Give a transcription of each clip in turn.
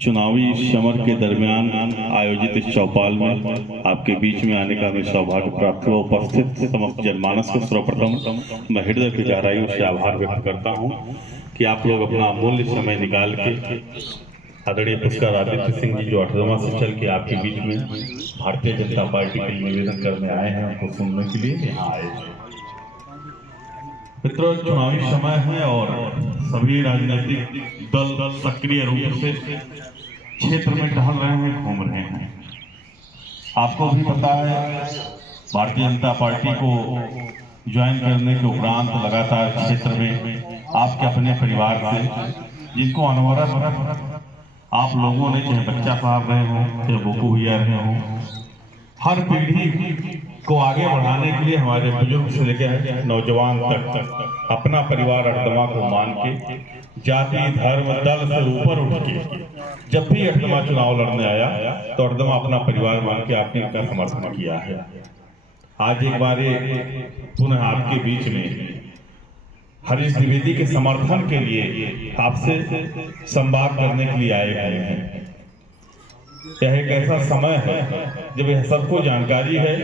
चुनावी समर के दरमियान आयोजित इस चौपाल में आपके बीच में आने का हमें सौभाग्य प्राप्त हुआ। उपस्थित समस्त जनमानस को सर्वप्रथम मैं हृदय की गहराइयों से आभार व्यक्त करता हूं कि आप लोग अपना अमूल्य समय निकाल के आदरणीय पुरस्कार आदित्य सिंह जी जो अठदमा से चल के आपके बीच में भारतीय जनता पार्टी के लिए निवेदन करने आए हैं, उनको सुनने के लिए यहाँ आए हैं। मित्रों, चुनावी समय है और सभी राजनीतिक दल सक्रिय रूप से क्षेत्र में टहल रहे हैं, घूम रहे हैं। आपको भी पता है, भारतीय जनता पार्टी को ज्वाइन करने के उपरांत लगातार क्षेत्र में आपके अपने परिवार से जिनको अनवरत आप लोगों ने, चाहे बच्चा साहब रहे हों, चाहे बोकू भैया रहे हों, हर पीढ़ी को आगे बढ़ाने के लिए हमारे बुजुर्ग से लेकर नौजवान तक अपना परिवार अठदमा को मान के जाति धर्म दल से ऊपर उठ के जब भी अठदमा चुनाव लड़ने आया तो अठदमा अपना परिवार मान के आपने उनका समर्थन किया है। आज एक बार पुनः आपके बीच में हरीश द्विवेदी के समर्थन के लिए आपसे संवाद करने के लिए आए हुए हैं। यह एक ऐसा समय है जब यह सबको जानकारी है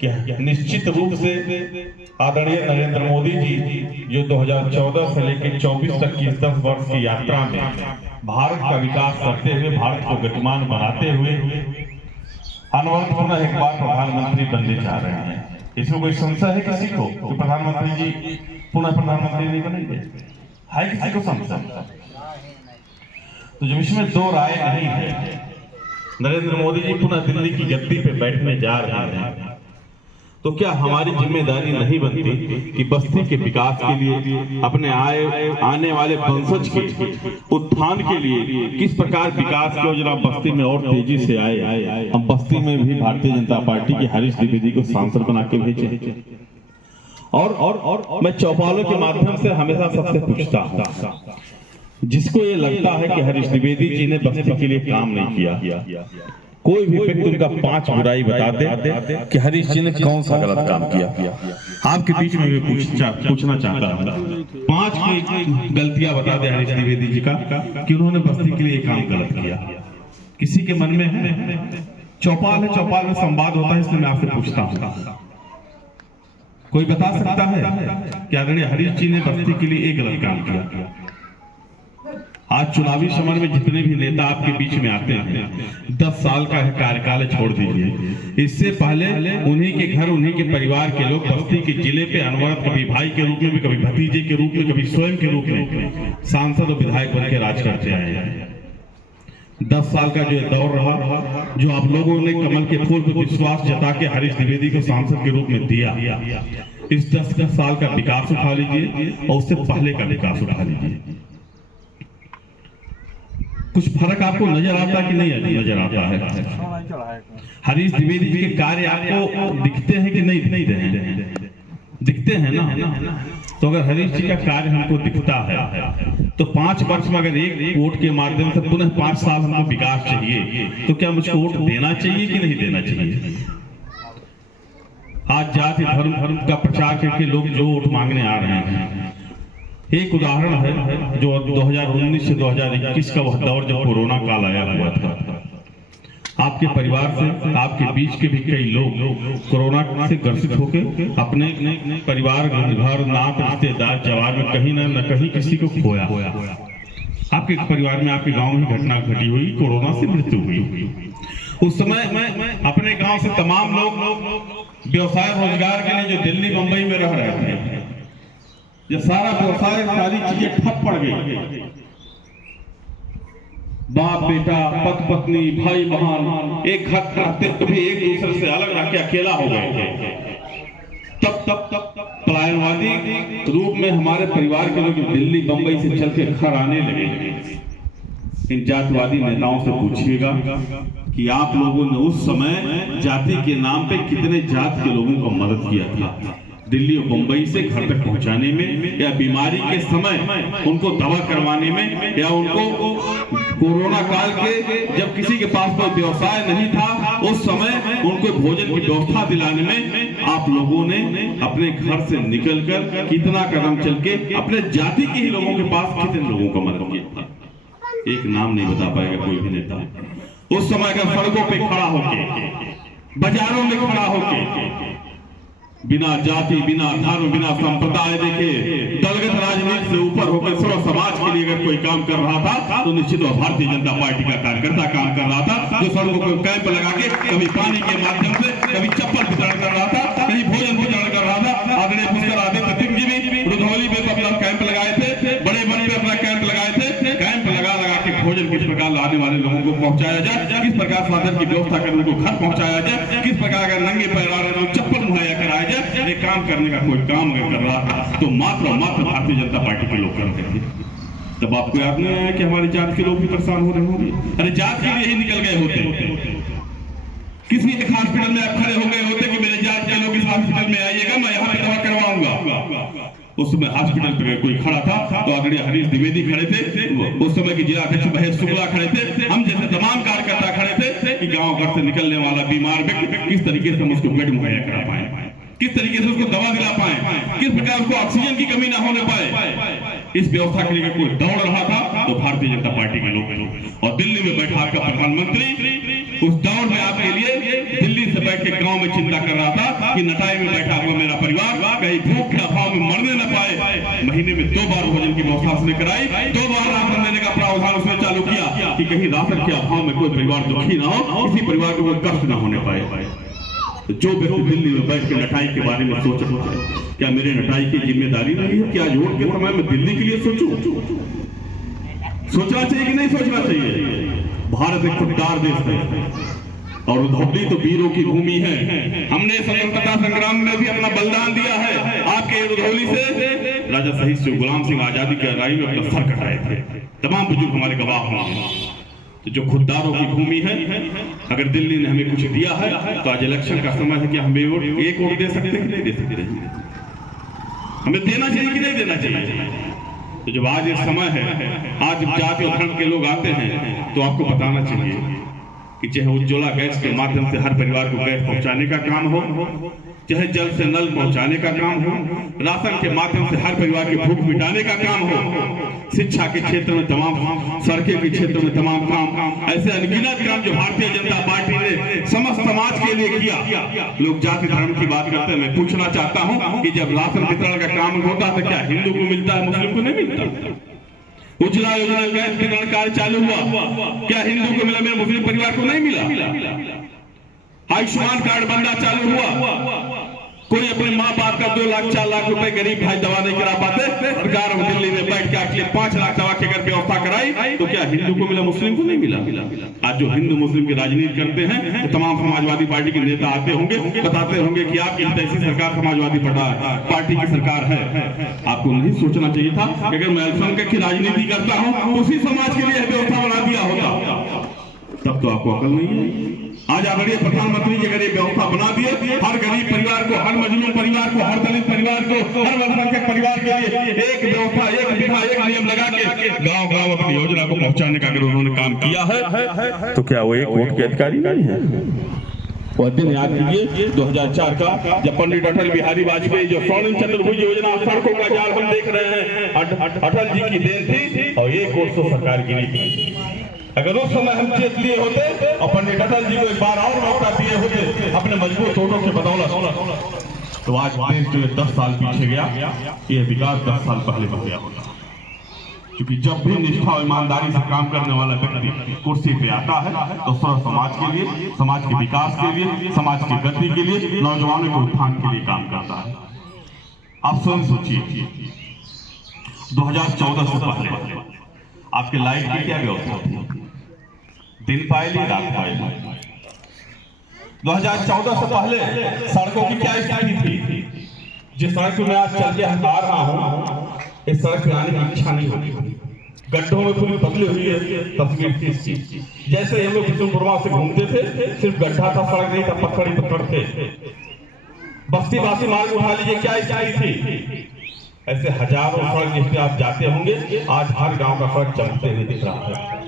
कि निश्चित रूप से आदरणीय नरेंद्र मोदी जी जो 2014 से लेकर 24 तक की 10 वर्ष की यात्रा में भारत का विकास करते हुए, भारत को गतिमान बनाते हुए अनवरत पुनः एक बार प्रधानमंत्री बनने जा रहे हैं। इसमें कोई संशय है किसी को कि प्रधानमंत्री जी पुनः प्रधानमंत्री नहीं बनेंगे? है किसी को संशय? तो जब इसमें दो राय नहीं है, नरेंद्र मोदी जी पुनः दिल्ली की गद्दी पे बैठने जा रहे हैं, तो क्या हमारी जिम्मेदारी नहीं बनती कि बस्ती के विकास के लिए, अपने आने वाले वंशज के उत्थान के लिए किस प्रकार विकास की योजना बस्ती में और तेजी से आए, हम बस्ती में भी भारतीय जनता पार्टी के हरीश द्विवेदी को सांसद बना के भेजे। और मैं चौपालों के माध्यम से हमेशा सबसे पूछता हूँ, जिसको ये लगता है कि हरीश द्विवेदी जी ने बस्ती के लिए काम नहीं किया, कोई भी व्यक्ति उनका 5 बुराई बता दे कि हरीश जी ने कौन सा गलत काम किया। आपके बीच में भी पूछना चाहता हूँ, 5 की गलतियां बता दे हरीश द्विवेदी जी का कि उन्होंने बस्ती के लिए काम गलत किया। किसी के मन में है? चौपाल है, चौपाल में संवाद होता है, इसलिए मैं आपसे पूछता हूँ, कोई बता सकता है कि आदरणीय हरीश जी ने बस्ती के लिए एक गलत काम किया? आज चुनावी समय में जितने भी नेता आपके बीच में आते हैं, 10 साल का कार्यकाल छोड़ दीजिए, इससे पहले उन्हीं के घर, उन्हीं के परिवार के लोग बस्ती के जिले पे अनवरत कभी भाई के रूप में, कभी भतीजे के रूप में, कभी स्वयं के रूप में सांसद और विधायक बन के राज करते आए हैं। 10 साल का जो दौर रहा, जो आप लोगों ने कमल के फूल पर विश्वास जता के हरीश द्विवेदी को सांसद के रूप में दिया, इस 10 साल का विकास उठा लीजिए और उससे पहले का विकास उठा लीजिए। कुछ फर्क आपको नजर आता कि नहीं नजर आता है? हरीश द्विवेदी जी के कार्य आपको दिखते हैं कि नहीं दिखते हैं ना? तो अगर हरीश जी का कार्य हमको दिखता है तो 5 वर्ष में अगर एक वोट के माध्यम से पुनः 5 साल हमको विकास चाहिए, तो क्या मुझको वोट देना चाहिए कि नहीं देना चाहिए? आज जाति धर्म का प्रचार करके लोग जो वोट मांगने आ रहे हैं, एक उदाहरण है जो 2019 से 2021 का वह दौर जब कोरोना काल आया हुआ था, आपके परिवार से, आपके बीच के भी कई लोग कोरोना से ग्रसित होकर अपने परिवार, घर, नात, रिश्तेदार, जवार में कहीं न कहीं किसी को खोया। आपके परिवार में, आपके गांव में घटना घटी हुई, कोरोना से मृत्यु हुई। उस समय मैं अपने गांव से तमाम लोग व्यवसाय रोजगार के लिए जो दिल्ली मुंबई में रह रहे थे, ये सारा व्यवसाय, सारी चीजें ठप पड़ गई। बाप बेटा, पति पत्नी, भाई बहन एक घर रहते तो भी एक दूसरे से अलग रह के अकेला हो गए थे। तब पलायनवादी रूप में हमारे परिवार के लोग दिल्ली बंबई से चल के घर आने लगे। इन जातिवादी नेताओं से पूछिएगा कि आप लोगों ने उस समय जाति के नाम पे कितने जात के लोगों को मदद किया था, दिल्ली और मुंबई से घर तक पहुंचाने में, या बीमारी के समय उनको दवा करवाने में, या उनको कोरोना काल के जब किसी के पास कोई व्यवसाय नहीं था उस समय उनको भोजन की व्यवस्था दिलाने में आप लोगों ने अपने घर से निकलकर कितना कदम चल के अपने जाति के ही लोगों के पास कितने लोगों को मदद किया। एक नाम नहीं बता पाएगा कोई भी नेता। उस समय अगर सड़कों पे खड़ा होके, बाजारों में खड़ा होके, बिना जाति, बिना धर्म, बिना संप्रदाय देखे दलगत राजनीति से ऊपर होकर सर्व समाज के लिए अगर कोई काम कर रहा था तो निश्चित भारतीय जनता पार्टी का कार्यकर्ता काम कर रहा था, जो सड़कों पर कैंप लगा के कभी पानी के माध्यम से, कभी चप्पल वितरण कर रहा था, कभी भोजन वितरण कर रहा था। आदरणीय पुष्कर आदित्य सिंह जी भी रुधौली में अपना कैंप लगाए थे, बड़े बड़े पे अपना कैंप लगाए थे। कैंप लगा के भोजन किस प्रकार आने वाले लोगों को पहुंचाया जाए, किस प्रकार साधन की व्यवस्था कर उनको घर पहुंचाया जाए, किस प्रकार अगर नंगे पैर आ रहे लोग चप्पल मुहैया कराया जाए, ये काम करने का कोई काम अगर कर रहा था तो मात्र भारतीय जनता पार्टी के लोग करते थे। तब आपको याद नहीं आया कि हमारी जात के लोग भी परेशान हो रहे होंगे? अरे जात के लिए ही निकल गए होते, किसी एक हॉस्पिटल में आप खड़े हो गए होते कि मेरे जात के लोग इस हॉस्पिटल में आइएगा, मैं यहाँ पे दवा करवाऊंगा। उस समय हॉस्पिटल पे कोई खड़ा था तो आदरणीय हरीश द्विवेदी खड़े थे, उस समय की जिला अध्यक्ष महेश शुक्ला खड़े थे, हम जैसे तमाम कार्यकर्ता खड़े थे कि गांव घर से निकलने वाला बीमार व्यक्ति किस तरीके से हम उसको बेड मुहैया करा पाए, किस तरीके से उसको दवा दिला पाए, किस प्रकार उसको ऑक्सीजन की कमी ना होने पाए। इस व्यवस्था के लिए कोई दौड़ रहा था तो भारतीय जनता पार्टी के लोग। और दिल्ली में बैठा आपका प्रधानमंत्री उस दौड़ में आपके लिए दिल्ली से बैठ के गांव में चिंता कर रहा था कि नटाई में बैठा हुआ मेरा परिवार कहीं भूख के अभाव में मरने न पाए। महीने में 2 बार भोजन की व्यवस्था उसने कराई, 2 बार राशन देने का प्रावधान उसने चालू किया कि कहीं राशन के अभाव में कोई परिवार दुखी ना हो, किसी परिवार को कोई कष्ट न होने पाए। जो व्यक्ति दिल्ली में बैठ के नटाई के बारे में सोच रहा है, क्या मेरे नटाई की जिम्मेदारी नहीं है कि आज वोट के समय में दिल्ली के लिए सोचूं? सोचना चाहिए कि नहीं सोचना चाहिए? भारत एक खुददार देश है और रुधौली तो वीरों की भूमि है। हमने स्वतंत्रता संग्राम में भी अपना बलिदान दिया है। आपके रुधौली से राजा शहीद श्री गुलाम सिंह आजादी की लड़ाई में अपना सर कटाए थे। तमाम बुजुर्ग हमारे गवाह होंगे। तो जो खुददारों की भूमि है, अगर दिल्ली ने हमें कुछ दिया है तो आज इलेक्शन का समय है कि हम एक वोट दे सकते हैं कि नहीं दे सकते, हमें देना चाहिए कि नहीं देना चाहिए। तो जब आज ये समय है, आज जाति और धर्म के लोग आते हैं तो आपको बताना चाहिए कि चाहे उज्ज्वला गैस के माध्यम से हर परिवार को गैस पहुंचाने का काम हो, चाहे जल से नल पहुंचाने का काम हो, राशन के माध्यम से हर परिवार की भूख मिटाने का काम हो, शिक्षा के क्षेत्र में तमाम, सड़कें के क्षेत्र में तमाम काम, ऐसे अनगिनत काम जो भारतीय जनता पार्टी ने समस्त समाज के लिए किया। लोग जाति धर्म की बात करते हैं, मैं पूछना चाहता हूं कि जब राशन वितरण का काम होता है तो क्या हिंदू को मिलता है, मुस्लिम को नहीं मिलता? उज्ज्वला योजना गैस वितरण कार्य चालू हुआ, क्या हिंदू को मिला, मेरे मुस्लिम परिवार को नहीं मिला? आयुष्मान कार्ड बनना चालू हुआ, कोई अपने माँ बाप का 2 लाख 4 लाख रुपए गरीब भाई दवा नहीं करा पाते, सरकार दिल्ली में बैठ के 5 लाख दवा की अगर व्यवस्था कराई तो क्या हिंदू को मिला, मुस्लिम को नहीं मिला? आज जो हिंदू मुस्लिम की राजनीति करते हैं तो तमाम समाजवादी पार्टी के नेता आते होंगे, बताते होंगे कि आपकी ऐसी सरकार समाजवादी पार्टी की सरकार है। आपको नहीं सोचना चाहिए था कि अगर मैं अल्पसंख्यक की राजनीति करता हूँ तो उसी समाज के लिए व्यवस्था बना दिया होगा। तब तो आपको अकल नहीं है। आज आदरणीय प्रधानमंत्री जी अगर ये व्यवस्था बना दिए, हर गरीब परिवार को, हर मजलूम परिवार को, हर दलित परिवार को, हर अल्पसंख्यक परिवार के लिए एक व्यवस्था, एक विधा, एक नियम लगा के गांव-गांव अपनी योजना को पहुंचाने का अगर उन्होंने काम किया है तो क्या वो एक वोट के अधिकारी नहीं है? वो दिन याद कीजिए 2004 का, जब पंडित अटल बिहारी वाजपेयी जो स्वर्णिम चतुर्भुज योजना, सड़कों का जाल हम देख रहे हैं, अटल जी की देन थी और 1 वोट तो सरकार गिरी थी। अगर उस समय हम जीत लिए होते और पंडित अटल जी को एक बार और मौका दिए होते अपने मजबूत वोटों के बदौलत, तो आज देश जो 10 साल पीछे गया, ये विकास 10 साल पहले बन गया होता। क्योंकि जब भी निष्ठा और ईमानदारी से काम करने वाला व्यक्ति कुर्सी पे आता है तो सर्व समाज के लिए, समाज के विकास के लिए, समाज की गति के लिए, नौजवानों के उत्थान के लिए काम करता है। आप स्वयं सोचिए 2014 से पहले आपके लाइट की क्या व्यवस्था थी? दिन पायली रात पायली। 2014 से पहले सड़कों की क्या स्थिति थी? जिस सड़क में आज चल के हम आ रहा हूं, इस सड़क पे आने की इच्छा नहीं होती। गड्ढों में पूरी बदली हुई है तस्वीर थी। जैसे हम लोग बिशुनपुरवा से घूमते थे, सिर्फ गड्ढा था, सड़क नहीं था, पत्थर ही पत्थर थे। बस्ती बासी मार्ग उठा लीजिए, क्या स्थिति थी? ऐसे हजारों सड़क जिस पे आप जाते होंगे, आज हर गांव का सड़क चमकते हुए दिख रहा है।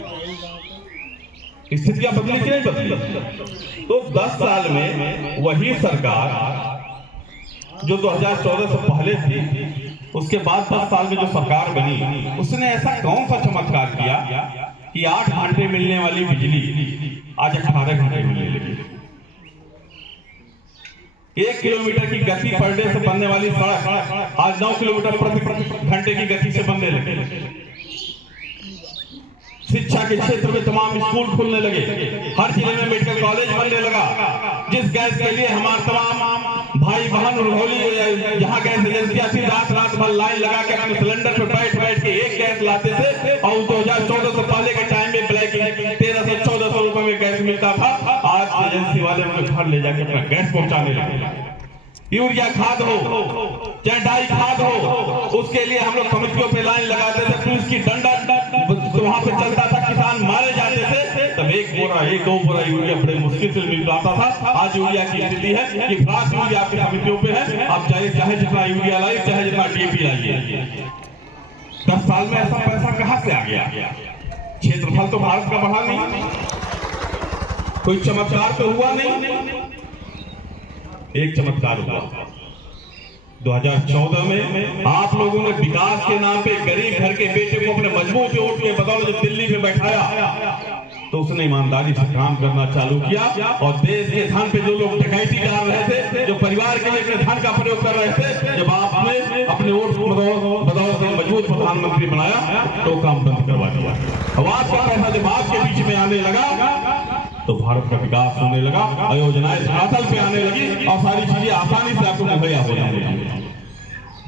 स्थितियां बदली कि नहीं बदली? तो 10 साल में वही सरकार जो 2014 से पहले थी, उसके बाद 10 साल में जो सरकार बनी, उसने ऐसा कौन सा चमत्कार किया कि 8 घंटे मिलने वाली बिजली आज 18 घंटे मिलने लगी। 1 किलोमीटर की गति पर डे से बनने वाली सड़क आज 9 किलोमीटर प्रति घंटे की गति से बनने लगी। शिक्षा के क्षेत्र में तमाम स्कूल खुलने लगे, हर जिले में मेडिकल कॉलेज बनने लगा। जिस गैस के लिए हमारे तमाम भाई बहन उन्होंने जहां गैस एजेंसियां थी रात भर लाइन लगा के अपने सिलेंडर पे बैठ के एक गैस लाते थे और 2014 से पहले के टाइम में ब्लैक 1300-1400 रुपए में गैस मिलता था। आज एजेंसी वाले उन्हें घर ले जाके अपना गैस पहुंचाने लगे। यूरिया खाद हो चाहे डाई खाद हो, उसके लिए हम लोग कमिटियों पे लाइन लगाते थे, पुलिस की डंडा वहां पे चलता था, किसान मारे जाते थे। तब 1-2 बोरा यूरिया बड़े मुश्किल से मिल पाता था। आज यूरिया की स्थिति है कि फ्लास यूरिया आपकी कमिटियों पे है, आप चाहे जितना यूरिया लाइए चाहे जितना डीएपी लाइए। 10 साल में ऐसा पैसा कहां से आ गया? क्षेत्रफल तो भारत का बढ़ा नहीं, कोई चमत्कार तो हुआ नहीं। एक चमत्कार हुआ 2014 में, आप लोगों ने विकास के नाम पे गरीब घर के बेटे को अपने मजबूत वोट के बदौलत जब दिल्ली में बैठाया तो उसने ईमानदारी से काम करना चालू किया और देश के धन पे जो लोग डकैती कर रहे थे, जो परिवार के लिए अपने धन का प्रयोग कर रहे थे, जब आपने अपने वोट बदौलत मजबूत प्रधानमंत्री बनाया तो काम बंद करवा दिया। अब आपका पैसा जब आपके बीच में आने लगा तो भारत का विकास होने लगा, योजनाएं धरातल पे आने लगी और सारी चीजें आसानी से आपको मुहैया हो जाने लगी।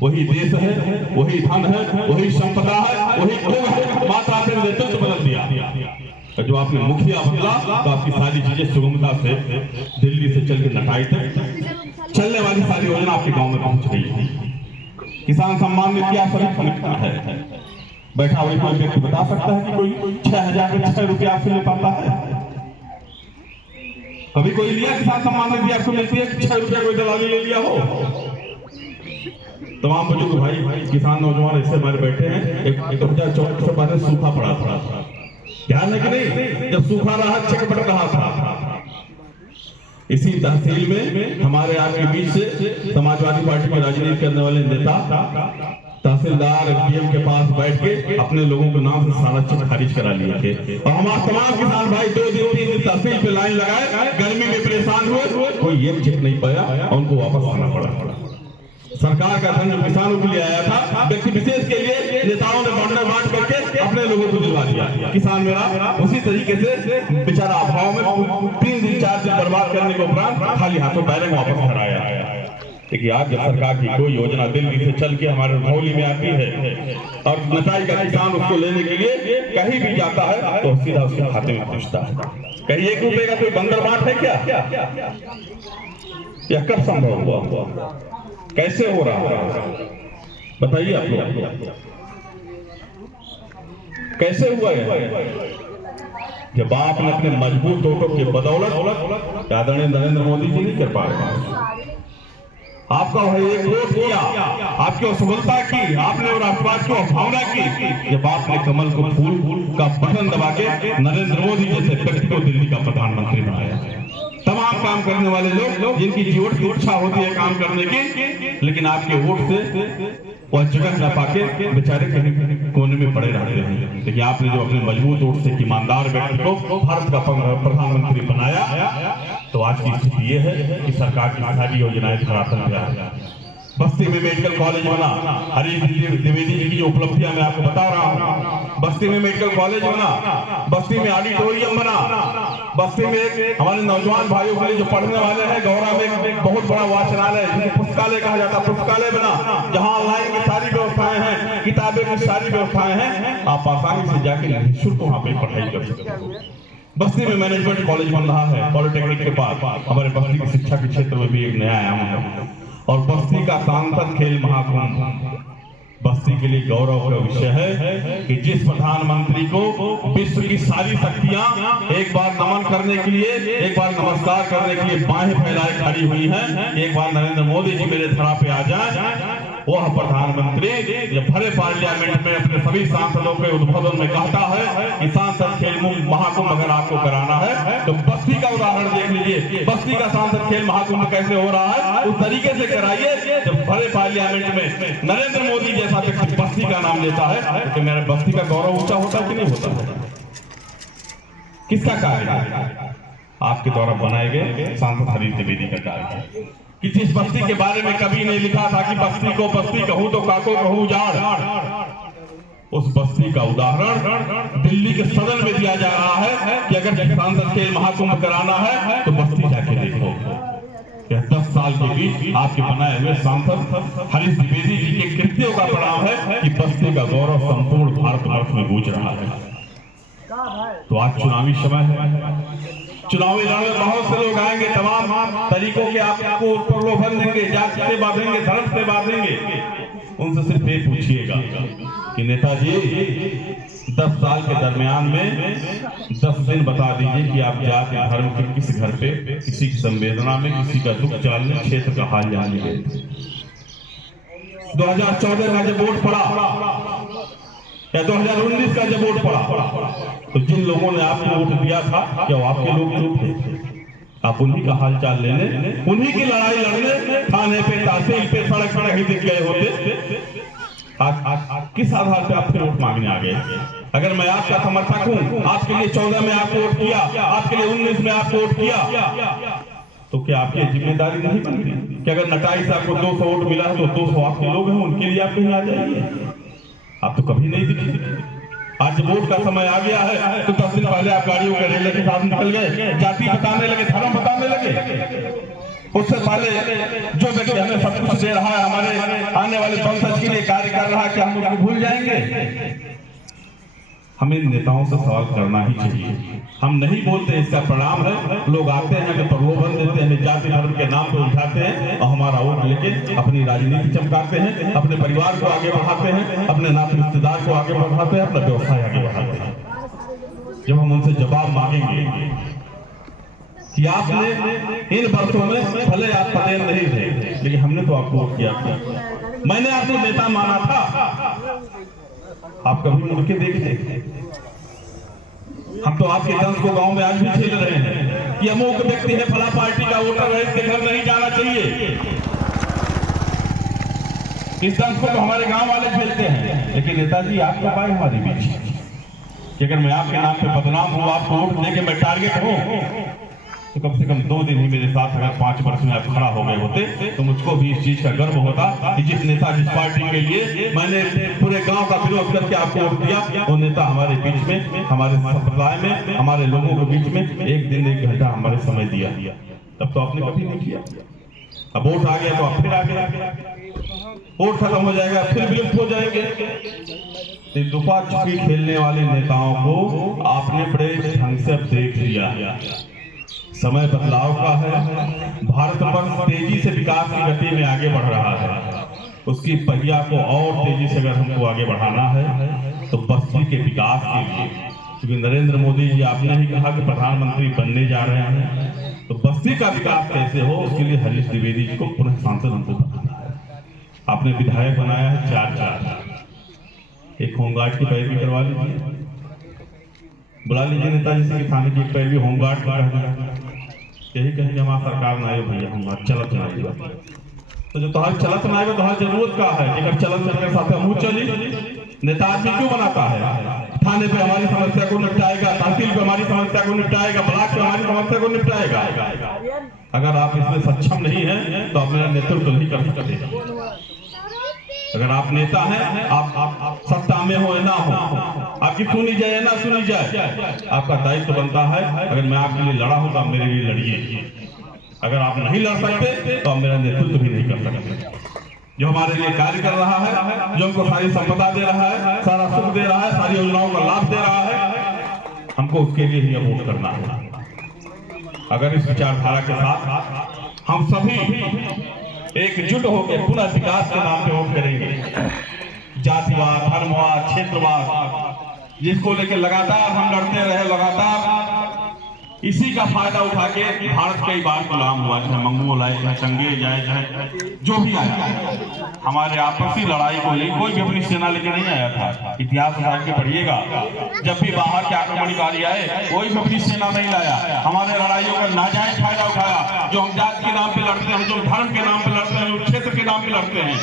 वही देश है, वही धन है, वही संपदा है, वही भोग है, मात्र आपने नेतृत्व बदल दिया। जो आपने मुखिया बदला तो आपकी सारी चीजें सुगमता से दिल्ली से चल के नटाई तक चलने वाली सारी योजना आपके गांव में पहुंच गई। किसान सम्मान निधि आप सभी समझता है, बैठा हुआ कोई व्यक्ति बता सकता है कि कोई 6000 में 6 रुपया आपसे ले पाता है? कभी कोई लिया किसान सम्मान निधि आपको मिलती है कि 6 रुपया कोई दलाली ले लिया हो? तमाम बुजुर्ग भाई किसान नौजवान इससे हमारे बैठे हैं। 2014 से पहले सूखा पड़ा था, ध्यान है कि नहीं? जब सूखा रहा चेक बढ़ रहा था। इसी तहसील में हमारे आपके बीच से समाजवादी पार्टी की राजनीति करने वाले नेता तहसीलदार डीएम के पास बैठ के अपने लोगों के नाम से सारा चेक खारिज करा लिए थे और हमारे तमाम किसान भाई 2-3 दिन तहसील पे लाइन लगाए, गर्मी में परेशान हुए, कोई एक चेक नहीं पाया और उनको वापस आना पड़ा। सरकार का धन जो किसानों के लिए आया था, व्यक्ति विशेष के लिए नेताओं ने बांट करके अपने लोगों को दिलवा दिया। किसान मेरा उसी तरीके से बेचारा अभाव में 3 दिन 4 दिन बर्बाद करने के उपरांत खाली हाथों बैरंग वापस घर आया। देखिए आज जब सरकार की कोई योजना दिल्ली से चल के हमारे रजौली में आती है और नटाई का किसान उसको लेने के लिए कहीं भी जाता है तो सीधा उसके खाते में पहुंचता है। कहीं 1 रुपए का कोई बंदर बांट है क्या? यह कब संभव हुआ? कैसे हो रहा है बताइए आप लोग, कैसे हुआ है? जब आपने अपने मजबूत वोटों के बदौलत आदरणीय नरेंद्र मोदी जी नहीं कर पा रहे, आपका एक वोट किया, आपकी असफलता की, आपने और राष्ट्रवाद की भावना की, जब आपने कमल को फूल का बटन दबा के नरेंद्र मोदी जैसे व्यक्ति को दिल्ली का प्रधानमंत्री बनाया। तमाम काम करने वाले लोग जिनकी जीवन की इच्छा होती है काम करने की, लेकिन आपके वोट से वह जगह न पाके बेचारे कहीं कोने में पड़े रहते हैं। लेकिन आपने जो अपने मजबूत वोट से ईमानदार व्यक्ति को भारत का प्रधानमंत्री बनाया तो आज की स्थिति ये है कि सरकार की सारी योजनाएं धरातल पे आ रही। बस्ती में मेडिकल कॉलेज बना, हरीश द्विवेदी जी की जो उपलब्धियां मैं आपको बता रहा हूँ। बस्ती में मेडिकल कॉलेज बना, बस्ती में ऑडिटोरियम बना, बस्ती में एक हमारे नौजवान भाइयों के लिए जो पढ़ने वाले हैं गौरा में एक बहुत बड़ा वाचनालय जिसे पुस्तकालय कहा जाता है, पुस्तकालय बना जहाँ ऑनलाइन की सारी व्यवस्थाएं हैं, किताबें की सारी व्यवस्थाएं हैं, आप आसानी से जाके निःशुल्क वहाँ पे पढ़ाई कर सकते हो। बस्ती में मैनेजमेंट कॉलेज बन रहा है, पॉलिटेक्निक के पास हमारे बस्ती की शिक्षा के क्षेत्र में भी एक नया आयाम है। और बस्ती का सांसद खेल महाकुंभ बस्ती के लिए गौरव का विषय है कि जिस प्रधानमंत्री को विश्व की सारी शक्तियां एक बार नमन करने के लिए, एक बार नमस्कार करने के लिए बाहें फैलाए खड़ी हुई हैं, एक बार नरेंद्र मोदी जी मेरे धरा पे आ जाए, वह प्रधानमंत्री जब भरे पार्लियामेंट में अपने सभी सांसदों के उद्बोधन में कहता है कि सांसद खेल महाकुंभ अगर आपको कराना है तो बस्ती का उदाहरण देख लीजिए, बस्ती का सांसद खेल महाकुंभ कैसे हो रहा है उस तरीके से कराइए। जब भरे पार्लियामेंट में नरेंद्र मोदी जैसा व्यक्ति बस्ती का नाम लेता है तो मेरे बस्ती का गौरव ऊंचा होता कि नहीं होता? किसका कार्य है? आपके द्वारा बनाए गए सांसद हरीश द्विवेदी का कार्य है कि जिस बस्ती के बारे में कभी नहीं लिखा था कि बस्ती को बस्ती कहूं तो काको कहूं जाड़, उस बस्ती का उदाहरण दिल्ली के सदन में दिया जा रहा है कि अगर सांसद खेल महाकुंभ कराना है तो बस्ती जाके देखो। 10 साल के बीच आपके बनाए हुए सांसद हरीश द्विवेदी जी के कृत्यों का परिणाम है कि बस्ती का गौरव संपूर्ण भारतवर्ष में गूंज रहा है। तो आज चुनावी समय है, चुनावी लड़ने बहुत से लोग आएंगे, तमाम तरीकों के आपको प्रलोभन देंगे, जाति से बांधेंगे, धर्म से बांधेंगे। उनसे सिर्फ ये पूछिएगा कि नेताजी 10 साल के दरमियान में 10 दिन बता दीजिए कि आप जाति धर्म के किस घर पे किसी की संवेदना में किसी का दुख जानने, क्षेत्र का हाल जानने गए थे। 2014 का जब वोट पड़ा या 2019 का जब वोट पड़ा तो जिन लोगों ने आपको वोट दिया था क्या वो आपके लोग नहीं थे? आप उन्हीं का हालचाल लेने, उन्हीं की लड़ाई लड़ने थाने पे, तहसील पे, सड़क सड़क ही दिख गए होते। आज किस आधार पे आप फिर वोट मांगने आ गए? अगर मैं आपका समर्थक हूं, आपके लिए 14 में आपको वोट किया, आपके लिए 19 में आपको वोट किया, तो क्या आपकी जिम्मेदारी नहीं बनती कि अगर नटाई से आपको 200 वोट मिला है तो 200 आपके लोग हैं, उनके लिए आप कहीं आ जाइए? आप तो कभी नहीं दिखे। आज वोट का समय आ गया है तो 10 दिन पहले आप गाड़ियों के रेले के साथ निकल गए, जाति बताने लगे, धर्म बताने लगे। उससे पहले जो व्यक्ति हमें सब कुछ दे रहा है, हमारे आने वाले वंशज के लिए कार्य कर रहा है, क्या हम उसको भूल जाएंगे? हमें नेताओं से सवाल करना ही चाहिए। हम नहीं बोलते, इसका परिणाम है लोग आते हैं, हमें प्रलोभन देते हैं, हमें जाति धर्म के नाम पर उठाते हैं और हमारा वोट लेके अपनी राजनीति चमकाते हैं, अपने परिवार को आगे बढ़ाते हैं, अपने नाते रिश्तेदार को आगे बढ़ाते हैं, अपना व्यवसाय आगे बढ़ाते हैं। जब हम उनसे जवाब मांगेंगे कि आपने इन वर्षों में भले आप पटेल नहीं थे लेकिन हमने तो आपको वोट किया था, मैंने आपको नेता माना था, आप कभी मुड़ के देखिए। हम तो आपके दंश को गांव में आज भी झेल रहे हैं कि अमुक व्यक्ति है, फला पार्टी का वोटर है, इसके घर नहीं जाना चाहिए। इस दंश को तो हमारे गांव वाले झेलते हैं, लेकिन नेताजी आप कब आए हमारे बीच कि अगर मैं आपके नाम पे बदनाम हूं, आपको वोट देके मैं टारगेट हूं, तो कम से कम 2 दिन ही मेरे साथ अगर 5 वर्ष में आप खड़ा हो गए होते तो मुझको भी इस चीज का गर्व होता कि जिस नेता, जिस पार्टी के लिए मैंने पूरे गांव का विरोध करके आपको वोट दिया, वो नेता हमारे बीच में, हमारे संप्रदाय में, हमारे लोगों के बीच में 1 दिन 1 घंटा हमारे समय दिया। तब तो आपने कभी नहीं किया। अब वोट आ गया तो आप फिर आ गए, वोट खत्म हो जाएगा फिर विलुप्त हो जाएंगे। लुका छुपी खेलने वाले नेताओं को आपने बड़े ढंग से अब देख लिया। समय बदलाव का है, भारतवर्ष तेजी से विकास की गति में आगे बढ़ रहा है। उसकी पहिया को और तेजी से अगर हमको आगे बढ़ाना है तो बस्ती के विकास के लिए, क्योंकि नरेंद्र मोदी जी आपने ही कहा कि प्रधानमंत्री बनने जा रहे हैं, तो बस्ती का विकास कैसे हो उसके लिए हरीश द्विवेदी जी को पुनः सांसद हमको बनाना है। आपने विधायक बनाया है 4, एक होमगार्ड की पैरवी करवा लीजिए, बुला लीजिए नेताजी से थाने की पैरवी होमगार्ड का, यही कहेंगे हमारा सरकार ना आए भैया, हम चलत ना आए। तो जो तुम्हारी चलत ना आएगा तुम्हारी जरूरत का है, अगर चलत चलने के साथ हम चली, नेता आदमी क्यों बनाता है? थाने पे हमारी समस्या को निपटाएगा, तहसील पे हमारी समस्या को निपटाएगा, ब्लॉक पे हमारी समस्या को निपटाएगा। अगर आप इसमें सक्षम नहीं है तो आप मेरा नेतृत्व नहीं कर सकते। अगर आप नेता हैं, आप सत्ता में हो या ना हो, आपकी सुनी जाए या ना सुनी जाए, आपका दायित्व बनता है अगर मैं आपके लिए लड़ा हूं तो आप मेरे लिए लड़िए। अगर आप नहीं लड़ सकते तो आप मेरा नेतृत्व भी नहीं कर सकते। जो हमारे लिए कार्य कर रहा है, जो हमको सारी संपदा दे रहा है, सारा सुख दे रहा है, सारी योजनाओं का लाभ दे रहा है, हमको उसके लिए ही वोट करना है। अगर इस विचारधारा के साथ हम सभी एकजुट होकर पुनः विकास के नाम पे वोट करेंगे, जातिवाद, धर्मवाद, क्षेत्रवाद जिसको लेकर लगातार हम लड़ते रहे, लगातार इसी का फायदा उठा के भारत कई बार गुलाम हुआ, चाहे मंगोल आए, चाहे चंगेज आए, चाहे जो भी आया, हमारे आपसी लड़ाई को लेकर कोई भी अपनी सेना लेकर नहीं आया था। इतिहास उठा के पढ़िएगा, जब भी बाहर के आक्रमणकारी आए कोई भी अपनी सेना नहीं लाया, हमारे लड़ाइयों का नाजायज फायदा उठाया। जो हम जाति के नाम पे लड़ते हैं, जो धर्म के नाम पे लड़ते हैं, जो क्षेत्र के नाम पे लड़ते हैं,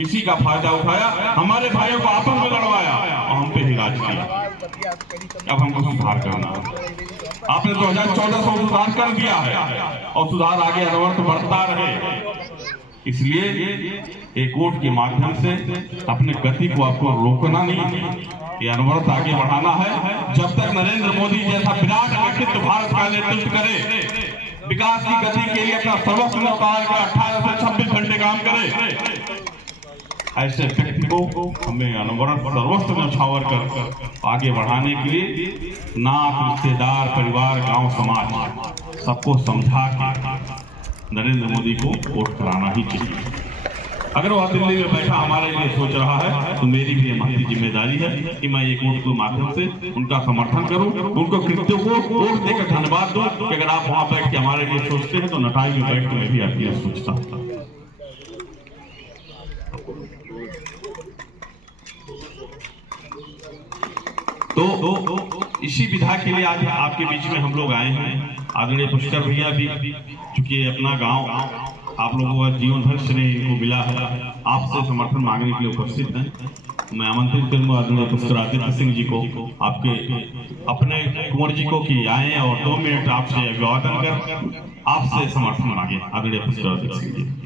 इसी का फायदा उठाया, हमारे भाइयों को आपस में लड़वाया और हम पे ही राज किया। अब हमको सुधार करना है। आपने 2014 से सुधार कर दिया है और सुधार आगे अनवरत बढ़ता रहे। इसलिए एक वोट के माध्यम से अपने गति को आपको रोकना नहीं, ये अनवरत आगे बढ़ाना है। जब तक नरेंद्र मोदी जैसा विराट व्यक्तित्व भारत का नेतृत्व करे, विकास की गति के लिए अपना सर्वस्व न्यौछावर कर 18 से 26 घंटे काम करे, ऐसे व्यक्ति को हमें अनवरत सर्वस्व न्यौछावर कर आगे बढ़ाने के लिए नात, रिश्तेदार, परिवार, गांव, समाज सबको समझा के नरेंद्र मोदी को वोट कराना ही चाहिए। अगर वह दिल्ली में बैठा हमारे लिए सोच रहा है तो मेरी भी महती जिम्मेदारी है कि मैं एक वोट के माध्यम से उनका समर्थन करूं, उनको कृत्यों को वोट देकर धन्यवाद दूं कि अगर आप वहां बैठ के हमारे लिए सोचते हैं तो नटाई में बैठ के मैं भी आपके लिए सोचता हूं। तो इसी विधा के लिए आज आपके बीच में हम लोग आए हैं। आदरणीय पुष्कर भैया भी, चूंकि अपना गांव आप लोगों का जीवन भर स्नेह इनको मिला है, आपसे समर्थन मांगने के लिए उपस्थित हैं। मैं आमंत्रित करूंगा आदरणीय पुष्कर आदित्य सिंह जी को, आपके अपने कुंवर जी को कि आए और 2 मिनट आपसे अभिवादन कर आपसे समर्थन मांगे। आदरणीय पुष्कर आदित्य सिंह जी।